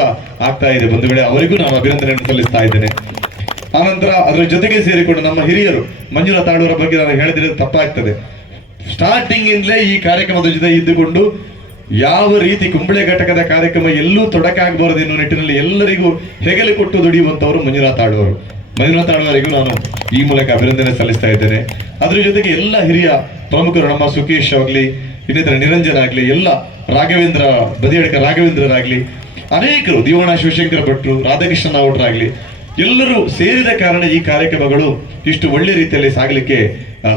ಆಗ್ತಾ ಇದೆ. ಬಂಧುಗಳೇ ಅವರಿಗೂ ನಾನು ಅಭಿನಂದನೆಯನ್ನು ಸಲ್ಲಿಸ್ತಾ ಇದ್ದೇನೆ. ಆನಂತರ ಅದರ ಜೊತೆಗೆ ಸೇರಿಕೊಂಡು ನಮ್ಮ ಹಿರಿಯರು, ಮಂಜುನಾಥ್ ಆಡುವರ ಬಗ್ಗೆ ನಾನು ಹೇಳಿದ್ರೆ ತಪ್ಪಾಗ್ತದೆ. ಸ್ಟಾರ್ಟಿಂಗ್ ಇಂದಲೇ ಈ ಕಾರ್ಯಕ್ರಮದ ಜೊತೆ ಇದ್ದುಕೊಂಡು ಯಾವ ರೀತಿ ಕುಂಬಳೆ ಘಟಕದ ಕಾರ್ಯಕ್ರಮ ಎಲ್ಲೂ ತೊಡಕಾಗಬಾರದು ಎನ್ನುವ ನಿಟ್ಟಿನಲ್ಲಿ ಎಲ್ಲರಿಗೂ ಹೆಗಲು ಕೊಟ್ಟು ದುಡಿಯುವಂಥವರು ಮಂಜುನಾಥ್ ಆಳ್ವರು ಮಂಜುನಾಥ್ ನಾನು ಈ ಮೂಲಕ ಅಭಿನಂದನೆ ಸಲ್ಲಿಸ್ತಾ ಇದ್ದೇನೆ. ಅದ್ರ ಜೊತೆಗೆ ಎಲ್ಲ ಹಿರಿಯ ಪ್ರಮುಖರು, ನಮ್ಮ ಸುಖೇಶ್ ಆಗಲಿ, ಇನ್ನಿತರ ನಿರಂಜನ್ ಆಗಲಿ, ಎಲ್ಲ ರಾಘವೇಂದ್ರ, ಬದಿಯಡ್ಕ ರಾಘವೇಂದ್ರರಾಗ್ಲಿ, ಅನೇಕರು, ದೀವಣ ಶಿವಶಂಕರ ಭಟ್ರು ರಾಧಾಕೃಷ್ಣ ನಾವುಡ್ರಾಗ್ಲಿ ಎಲ್ಲರೂ ಸೇರಿದ ಕಾರಣ ಈ ಕಾರ್ಯಕ್ರಮಗಳು ಇಷ್ಟು ಒಳ್ಳೆ ರೀತಿಯಲ್ಲಿ ಸಾಗಲಿಕ್ಕೆ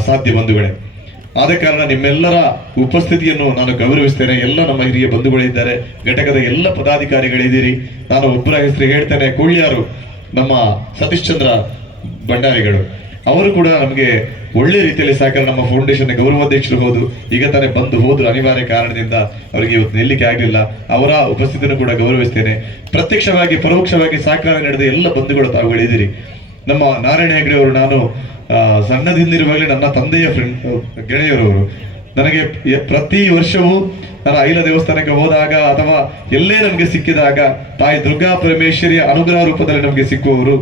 ಸಾಧ್ಯ ಬಂಧುಗಳೇ. ಆದ ಕಾರಣ ನಿಮ್ಮೆಲ್ಲರ ಉಪಸ್ಥಿತಿಯನ್ನು ನಾನು ಗೌರವಿಸ್ತೇನೆ. ಎಲ್ಲ ನಮ್ಮ ಹಿರಿಯ ಬಂಧುಗಳಿದ್ದಾರೆ ಘಟಕದ ಎಲ್ಲ ಪದಾಧಿಕಾರಿಗಳಿದ್ದೀರಿ ನಾನು ಒಬ್ಬರ ಹೆಸರು ಹೇಳ್ತೇನೆ, ಕೋಳ್ಯಾರು ನಮ್ಮ ಸತೀಶ್ ಚಂದ್ರ ಭಂಡಾರಿಗಳು. ಅವರು ಕೂಡ ನಮಗೆ ಒಳ್ಳೆ ರೀತಿಯಲ್ಲಿ ಸಹಕಾರ ನಮ್ಮ ಫೌಂಡೇಶನ್ ಗೌರವಾಧ್ಯಕ್ಷರು ಹೋದು. ಈಗ ತಾನೇ ಬಂದು ಹೋದ್ರು ಅನಿವಾರ್ಯ ಕಾರಣದಿಂದ ಅವರಿಗೆ ಇವತ್ತು ನಿಲ್ಲಿಕೆ ಆಗಲಿಲ್ಲ. ಅವರ ಉಪಸ್ಥಿತಿಯನ್ನು ಕೂಡ ಗೌರವಿಸ್ತೇನೆ. ಪ್ರತ್ಯಕ್ಷವಾಗಿ, ಪರೋಕ್ಷವಾಗಿ ಸಹಕಾರ ನೀಡಿದ ಎಲ್ಲ ಬಂಧುಗಳು ತಾವುಗಳಿದ್ದೀರಿ ನಮ್ಮ ನಾರಾಯಣ ಹೆಗ್ಡೆ ಅವರು, ನಾನು ಸಣ್ಣದಿಂದಿರುವಾಗಲೇ ನನ್ನ ತಂದೆಯ ಫ್ರೆಂಡ್ ಗೆಳೆಯರವರು. ನನಗೆ ಪ್ರತಿ ವರ್ಷವೂ ನಾನು ಐಲ ದೇವಸ್ಥಾನಕ್ಕೆ ಹೋದಾಗ ಅಥವಾ ಎಲ್ಲೇ ನಮಗೆ ಸಿಕ್ಕಿದಾಗ ತಾಯಿ ದುರ್ಗಾ ಪರಮೇಶ್ವರಿಯ ಅನುಗ್ರಹ ರೂಪದಲ್ಲಿ ನಮಗೆ ಸಿಕ್ಕುವವರು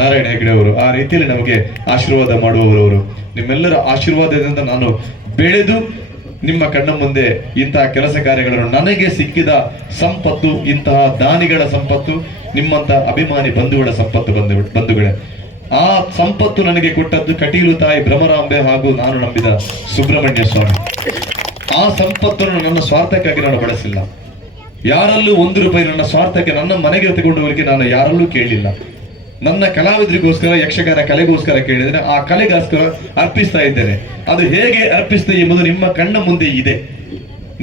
ನಾರಾಯಣ ಹೆಗಡೆ ಅವರು. ಆ ರೀತಿಯಲ್ಲಿ ನಮಗೆ ಆಶೀರ್ವಾದ ಮಾಡುವವರು ಅವರು. ನಿಮ್ಮೆಲ್ಲರ ಆಶೀರ್ವಾದದಿಂದ ನಾನು ಬೆಳೆದು ನಿಮ್ಮ ಕಣ್ಣ ಮುಂದೆ ಇಂತಹ ಕೆಲಸ ಕಾರ್ಯಗಳನ್ನು ನನಗೆ ಸಿಕ್ಕಿದ ಸಂಪತ್ತು, ಇಂತಹ ದಾನಿಗಳ ಸಂಪತ್ತು, ನಿಮ್ಮಂತಹ ಅಭಿಮಾನಿ ಬಂಧುಗಳ ಸಂಪತ್ತು ಬಂಧು ಬಂಧುಗಳೇ. ಆ ಸಂಪತ್ತು ನನಗೆ ಕೊಟ್ಟದ್ದು ಕಟೀಲು ತಾಯಿ ಭ್ರಮರಾಂಬೆ ಹಾಗೂ ನಾನು ನಂಬಿದ ಸುಬ್ರಹ್ಮಣ್ಯ ಸ್ವಾಮಿ. ಆ ಸಂಪತ್ತನ್ನು ನನ್ನ ಸ್ವಾರ್ಥಕ್ಕಾಗಿ ನಾನು ಬಳಸಿಲ್ಲ. ಯಾರಲ್ಲೂ ಒಂದು ರೂಪಾಯಿ ನನ್ನ ಸ್ವಾರ್ಥಕ್ಕೆ ನನ್ನ ಮನೆಗೆ ತಗೊಂಡು ಹೋಗಲಿಕ್ಕೆ ನಾನು ಯಾರಲ್ಲೂ ಕೇಳಿಲ್ಲ. ನನ್ನ ಕಲಾವಿದರಿಗೋಸ್ಕರ, ಯಕ್ಷಗಾನ ಕಲೆಗೋಸ್ಕರ ಕೇಳಿದರೆ ಆ ಕಲೆಗೋಸ್ಕರ ಅರ್ಪಿಸ್ತಾ ಇದ್ದೇನೆ. ಅದು ಹೇಗೆ ಅರ್ಪಿಸ್ತೇನೆ ಎಂಬುದು ನಿಮ್ಮ ಕಣ್ಣ ಮುಂದೆ ಇದೆ.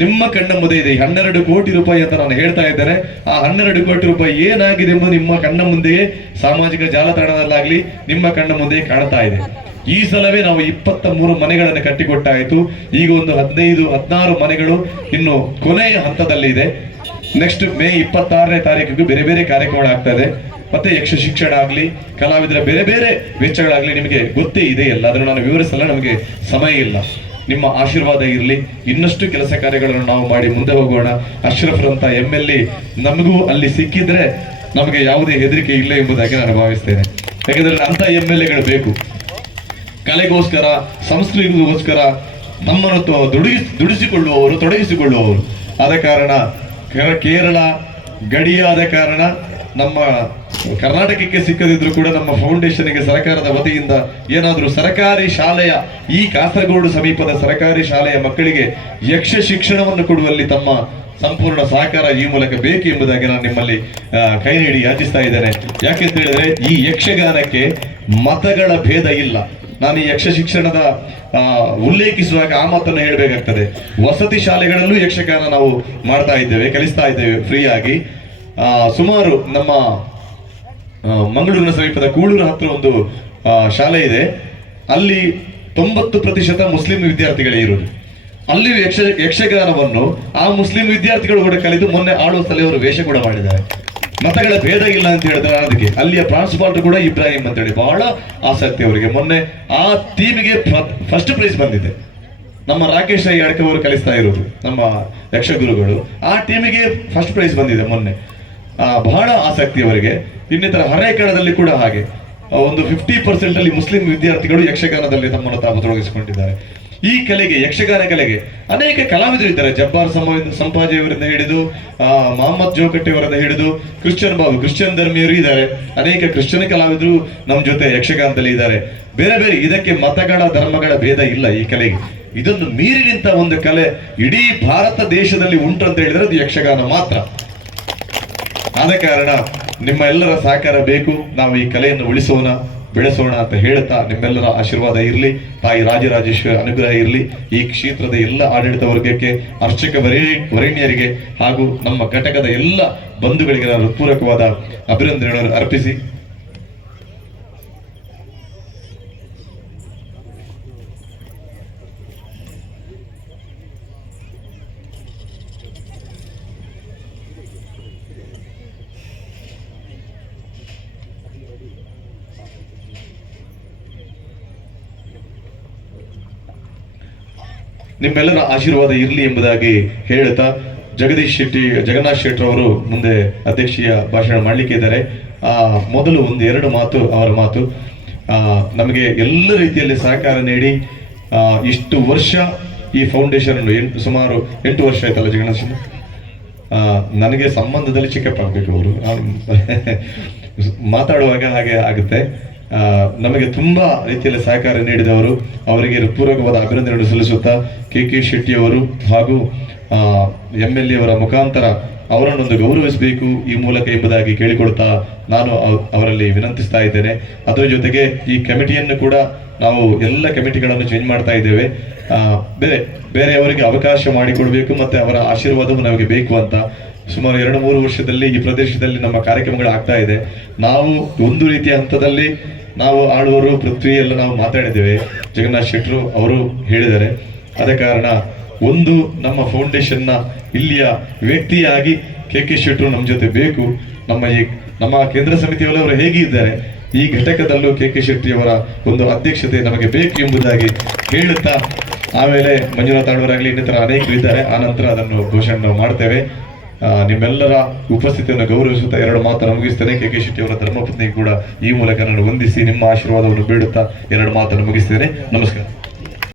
ನಿಮ್ಮ ಕಣ್ಣ ಮುಂದೆ ಇದೆ. ಹನ್ನೆರಡು ಕೋಟಿ ರೂಪಾಯಿ ಅಂತ ನಾನು ಹೇಳ್ತಾ ಇದ್ದೇನೆ. ಆ ಹನ್ನೆರಡು ಕೋಟಿ ರೂಪಾಯಿ ಏನಾಗಿದೆ ಎಂಬುದು ನಿಮ್ಮ ಕಣ್ಣ ಮುಂದೆಯೇ, ಸಾಮಾಜಿಕ ಜಾಲತಾಣದಲ್ಲಾಗ್ಲಿ ನಿಮ್ಮ ಕಣ್ಣ ಮುಂದೆ ಕಾಣ್ತಾ ಇದೆ. ಈ ಸಲವೇ ನಾವು ಇಪ್ಪತ್ತ ಮೂರು ಮನೆಗಳನ್ನು ಕಟ್ಟಿಕೊಟ್ಟಾಯಿತು. ಈಗ ಒಂದು ಹದಿನೈದು, ಹದಿನಾರು ಮನೆಗಳು ಇನ್ನು ಕೊನೆಯ ಹಂತದಲ್ಲಿ ಇದೆ. ನೆಕ್ಸ್ಟ್ ಮೇ ಇಪ್ಪತ್ತಾರನೇ ತಾರೀಕಿಗೂ ಬೇರೆ ಬೇರೆ ಕಾರ್ಯಕ್ರಮಗಳಾಗ್ತದೆ ಮತ್ತೆ ಯಕ್ಷ ಶಿಕ್ಷಣ ಆಗಲಿ, ಕಲಾವಿದರ ಬೇರೆ ಬೇರೆ ವೆಚ್ಚಗಳಾಗ್ಲಿ ನಿಮಗೆ ಗೊತ್ತೇ ಇದೆಯಲ್ಲ ಅದನ್ನು ನಾನು ವಿವರಿಸಲ್ಲ, ನಮಗೆ ಸಮಯ ಇಲ್ಲ. ನಿಮ್ಮ ಆಶೀರ್ವಾದ ಇರಲಿ. ಇನ್ನಷ್ಟು ಕೆಲಸ ಕಾರ್ಯಗಳನ್ನು ನಾವು ಮಾಡಿ ಮುಂದೆ ಹೋಗೋಣ. ಅಶ್ರಫ್ರಂತ ಎಂ ಎಲ್ ಎ ನಮಗೂ ಅಲ್ಲಿ ಸಿಕ್ಕಿದ್ರೆ ನಮಗೆ ಯಾವುದೇ ಹೆದರಿಕೆ ಇಲ್ಲ ಎಂಬುದಾಗಿ ನಾನು ಭಾವಿಸ್ತೇನೆ. ಯಾಕಂದ್ರೆ ಅಂತ ಎಂ ಎಲ್ ಎಗಳು ಬೇಕು. ಕಲೆಗೋಸ್ಕರ, ಸಂಸ್ಕೃತಿಗೋಸ್ಕರ ನಮ್ಮನ್ನು ದುಡಿಸಿ ದುಡಿಸಿಕೊಳ್ಳುವವರು, ತೊಡಗಿಸಿಕೊಳ್ಳುವವರು. ಆದ ಕಾರಣ ಕೇರ- ಕೇರಳ ಗಡಿಯಾದ ಕಾರಣ ನಮ್ಮ ಕರ್ನಾಟಕಕ್ಕೆ ಸಿಕ್ಕದಿದ್ರು ಕೂಡ ನಮ್ಮ ಫೌಂಡೇಶನ್ಗೆ ಸರ್ಕಾರದ ವತಿಯಿಂದ ಏನಾದರೂ ಸರ್ಕಾರಿ ಶಾಲೆಯ ಈ ಕಾಸರಗೋಡು ಸಮೀಪದ ಸರ್ಕಾರಿ ಶಾಲೆಯ ಮಕ್ಕಳಿಗೆ ಯಕ್ಷ ಶಿಕ್ಷಣವನ್ನು ಕೊಡುವಲ್ಲಿ ತಮ್ಮ ಸಂಪೂರ್ಣ ಸಹಕಾರ ಈ ಮೂಲಕ ಬೇಕು ಎಂಬುದಾಗಿ ನಾನು ನಿಮ್ಮಲ್ಲಿ ಕೈ ನೀಡಿ ಯಾಚಿಸ್ತಾ ಇದ್ದೇನೆ. ಯಾಕೆಂತ ಹೇಳಿದ್ರೆ ಈ ಯಕ್ಷಗಾನಕ್ಕೆ ಮತಗಳ ಭೇದ ಇಲ್ಲ. ನಾನು ಈ ಯಕ್ಷ ಶಿಕ್ಷಣದ ಉಲ್ಲೇಖಿಸುವಾಗ ಆ ಮಾತನ್ನು ಹೇಳಬೇಕಾಗ್ತದೆ. ವಸತಿ ಶಾಲೆಗಳಲ್ಲೂ ಯಕ್ಷಗಾನ ನಾವು ಮಾಡ್ತಾ ಇದ್ದೇವೆ, ಕಲಿಸ್ತಾ ಇದ್ದೇವೆ ಫ್ರೀಯಾಗಿ. ಸುಮಾರು ನಮ್ಮ ಮಂಗಳೂರಿನ ಸಮೀಪದ ಕೂಳೂರು ಹತ್ರ ಒಂದು ಶಾಲೆ ಇದೆ. ಅಲ್ಲಿ ತೊಂಬತ್ತು ಪ್ರತಿಶತ ಮುಸ್ಲಿಂ ವಿದ್ಯಾರ್ಥಿಗಳೇ ಇರೋದು. ಅಲ್ಲಿ ಯಕ್ಷ, ಯಕ್ಷಗಾನವನ್ನು ಆ ಮುಸ್ಲಿಂ ವಿದ್ಯಾರ್ಥಿಗಳು ಕೂಡ ಕಲಿತು ಮೊನ್ನೆ ಆಳುವ ಸಲಹೆಯವರು ವೇಷ ಕೂಡ ಮಾಡಿದ್ದಾರೆ. ಮತಗಳ ಭೇದ ಇಲ್ಲ ಅಂತ ಹೇಳಿದ್ರೆ ಅದಕ್ಕೆ ಅಲ್ಲಿಯ ಪ್ರಾಂಶುಪಾಲರು ಕೂಡ ಇಬ್ರಾಹಿಂ ಅಂತ ಹೇಳಿ ಬಹಳ ಆಸಕ್ತಿ ಅವರಿಗೆ. ಮೊನ್ನೆ ಆ ಟೀಮಿಗೆ ಫಸ್ಟ್ ಪ್ರೈಸ್ ಬಂದಿದೆ. ನಮ್ಮ ರಾಕೇಶ್ ಐ ಅಡ್ಕೆ ಅವರು ಕಲಿಸ್ತಾ ಇರೋದು, ನಮ್ಮ ಯಕ್ಷಗುರುಗಳು. ಆ ಟೀಮಿಗೆ ಫಸ್ಟ್ ಪ್ರೈಸ್ ಬಂದಿದೆ ಮೊನ್ನೆ. ಬಹಳ ಆಸಕ್ತಿ ಅವರಿಗೆ. ಇನ್ನಿತರ ಹರೇಕಣದಲ್ಲಿ ಕೂಡ ಹಾಗೆ. ಒಂದು ಫಿಫ್ಟಿ ಪರ್ಸೆಂಟ್ ಅಲ್ಲಿ ಮುಸ್ಲಿಂ ವಿದ್ಯಾರ್ಥಿಗಳು ಯಕ್ಷಗಾನದಲ್ಲಿ ತಮ್ಮನ್ನು ತಾವು ತೊಡಗಿಸಿಕೊಂಡಿದ್ದಾರೆ. ಈ ಕಲೆಗೆ ಯಕ್ಷಗಾನ ಕಲೆಗೆ ಅನೇಕ ಕಲಾವಿದರು ಇದ್ದಾರೆ. ಜಬ್ಬಾರ್ ಸಂಪಾಜಿ ಅವರಿಂದ ಹಿಡಿದು ಆ, ಮಹಮ್ಮದ್ ಜೋಕಟ್ಟಿ ಹಿಡಿದು ಕ್ರಿಶ್ಚಿಯನ್ ಬಾಬು ಕ್ರಿಶ್ಚಿಯನ್ ಧರ್ಮೀಯರು ಇದ್ದಾರೆ. ಅನೇಕ ಕ್ರಿಶ್ಚಿಯನ್ ಕಲಾವಿದರು ನಮ್ಮ ಜೊತೆ ಯಕ್ಷಗಾನದಲ್ಲಿ ಇದ್ದಾರೆ. ಬೇರೆ ಬೇರೆ ಇದಕ್ಕೆ ಮತಗಳ ಧರ್ಮಗಳ ಭೇದ ಇಲ್ಲ ಈ ಕಲೆಗೆ. ಇದನ್ನು ಮೀರಿ ನಿಂತ ಒಂದು ಕಲೆ ಇಡೀ ಭಾರತ ದೇಶದಲ್ಲಿ ಉಂಟು ಅಂತ ಹೇಳಿದ್ರೆ ಅದು ಯಕ್ಷಗಾನ ಮಾತ್ರ. ಆದ ಕಾರಣ ನಿಮ್ಮ ಎಲ್ಲರ ಸಹಕಾರ ಬೇಕು. ನಾವು ಈ ಕಲೆಯನ್ನು ಉಳಿಸೋಣ, ಬೆಳೆಸೋಣ ಅಂತ ಹೇಳ್ತಾ ನಿಮ್ಮೆಲ್ಲರ ಆಶೀರ್ವಾದ ಇರಲಿ. ತಾಯಿ ರಾಜರಾಜೇಶ್ವರಿ ಅನುಗ್ರಹ ಇರಲಿ. ಈ ಕ್ಷೇತ್ರದ ಎಲ್ಲ ಆಡಳಿತ ವರ್ಗಕ್ಕೆ, ಅರ್ಚಕ ವರೇ, ವರೇಣ್ಯರಿಗೆ ಹಾಗೂ ನಮ್ಮ ಘಟಕದ ಎಲ್ಲ ಬಂಧುಗಳಿಗೆ ನಾನು ಪೂರಕವಾದ ಅಭಿನಂದನೆಗಳನ್ನು ಅರ್ಪಿಸಿ ನಿಮ್ಮೆಲ್ಲರ ಆಶೀರ್ವಾದ ಇರಲಿ ಎಂಬುದಾಗಿ ಹೇಳುತ್ತಾ ಜಗದೀಶ್ ಶೆಟ್ಟಿ, ಜಗನ್ನಾಥ್ ಶೆಟ್ಟಿ ಅವರು ಮುಂದೆ ಅಧ್ಯಕ್ಷೀಯ ಭಾಷಣ ಮಾಡಲಿಕ್ಕೆ ಇದ್ದಾರೆ. ಆ, ಮೊದಲು ಒಂದು ಎರಡು ಮಾತು ಅವರ ಮಾತು. ನಮಗೆ ಎಲ್ಲ ರೀತಿಯಲ್ಲಿ ಸಹಕಾರ ನೀಡಿ ಇಷ್ಟು ವರ್ಷ ಈ ಫೌಂಡೇಶನ್ ಸುಮಾರು ಎಂಟು ವರ್ಷ ಆಯ್ತಲ್ಲ ಜಗನ್ನಾಥ್ ಶೆಟ್ಟಿ? ನನಗೆ ಸಂಬಂಧದಲ್ಲಿ ಚಿಕ್ಕಪ್ಪ ಆಗಬೇಕು ಅವರು. ಮಾತಾಡುವಾಗ ಹಾಗೆ ಆಗುತ್ತೆ. ನಮಗೆ ತುಂಬಾ ರೀತಿಯಲ್ಲಿ ಸಹಕಾರ ನೀಡಿದವರು, ಅವರಿಗೆ ಪೂರ್ವಕವಾದ ಅಭಿನಂದನೆಗಳನ್ನು ಸಲ್ಲಿಸುತ್ತಾ ಕೆ ಕೆ ಶೆಟ್ಟಿ ಅವರು ಹಾಗೂ ಎಂ ಎಲ್ ಎ ಮುಖಾಂತರ ಅವರನ್ನೊಂದು ಗೌರವಿಸಬೇಕು ಈ ಮೂಲಕ ಎಂಬುದಾಗಿ ಕೇಳಿಕೊಳ್ತಾ ನಾನು ಅವ್- ಅವರಲ್ಲಿ ವಿನಂತಿಸ್ತಾ ಇದ್ದೇನೆ. ಅದರ ಜೊತೆಗೆ ಈ ಕಮಿಟಿಯನ್ನು ಕೂಡ ನಾವು ಎಲ್ಲ ಕಮಿಟಿಗಳನ್ನು ಚೇಂಜ್ ಮಾಡ್ತಾ ಇದ್ದೇವೆ. ಬೇರೆ, ಬೇರೆಯವರಿಗೆ ಅವಕಾಶ ಮಾಡಿಕೊಡಬೇಕು ಮತ್ತೆ ಅವರ ಆಶೀರ್ವಾದವು ನಮಗೆ ಬೇಕು ಅಂತ ಸುಮಾರು ಎರಡು ಮೂರು ವರ್ಷದಲ್ಲಿ ಈ ಪ್ರದೇಶದಲ್ಲಿ ನಮ್ಮ ಕಾರ್ಯಕ್ರಮಗಳು ಆಗ್ತಾ ಇದೆ. ನಾವು ಒಂದು ರೀತಿಯ ಹಂತದಲ್ಲಿ ನಾವು ಆಳುವರು, ಪೃಥ್ವಿ ಎಲ್ಲ ನಾವು ಮಾತಾಡಿದ್ದೇವೆ. ಜಗನ್ನಾಥ್ ಶೆಟ್ಟರು ಅವರು ಹೇಳಿದ್ದಾರೆ. ಆದ ಕಾರಣ ಒಂದು ನಮ್ಮ ಫೌಂಡೇಶನ್ನ ಇಲ್ಲಿಯ ವ್ಯಕ್ತಿಯಾಗಿ ಕೆ ಕೆ ಶೆಟ್ರು ನಮ್ಮ ಜೊತೆ ಬೇಕು. ನಮ್ಮ ಈ ನಮ್ಮ ಕೇಂದ್ರ ಸಮಿತಿಯವರು ಹೇಗಿದ್ದಾರೆ ಈ ಘಟಕದಲ್ಲೂ ಕೆ ಕೆ ಶೆಟ್ಟಿಯವರ ಒಂದು ಅಧ್ಯಕ್ಷತೆ ನಮಗೆ ಬೇಕು ಎಂಬುದಾಗಿ ಹೇಳುತ್ತಾ, ಆಮೇಲೆ ಮಂಜುನಾಥ್ ಆಳ್ವರಾಗಲಿ ಇನ್ನಿತರ ಅನೇಕರು ಇದ್ದಾರೆ. ಆ ನಂತರ ಅದನ್ನು ಘೋಷಣೆ ನಾವು ಮಾಡ್ತೇವೆ. ನಿಮ್ಮೆಲ್ಲರ ಉಪಸ್ಥಿತಿಯನ್ನು ಗೌರವಿಸುತ್ತಾ ಎರಡು ಮಾತನ್ನು ಮುಗಿಸ್ತೇನೆ ಕೆ ಕೆ ಶೆಟ್ಟಿ ಅವರ ಧರ್ಮಪತ್ನಿ ಕೂಡ ಈ ಮೂಲಕ ನಾನು ವಂದಿಸಿ ನಿಮ್ಮ ಆಶೀರ್ವಾದವನ್ನು ಬೇಡುತ್ತಾ ಎರಡು ಮಾತನ್ನು ಮುಗಿಸ್ತೇನೆ ನಮಸ್ಕಾರ.